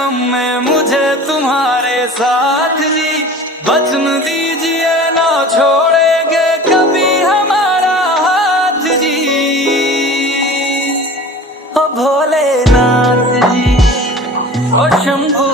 जन्म में मुझे तुम्हारे साथ जी, वचन दीजिए ना छोड़ेंगे कभी हमारा हाथ जी। ओ भोलेनाथ जी, ओ शंभू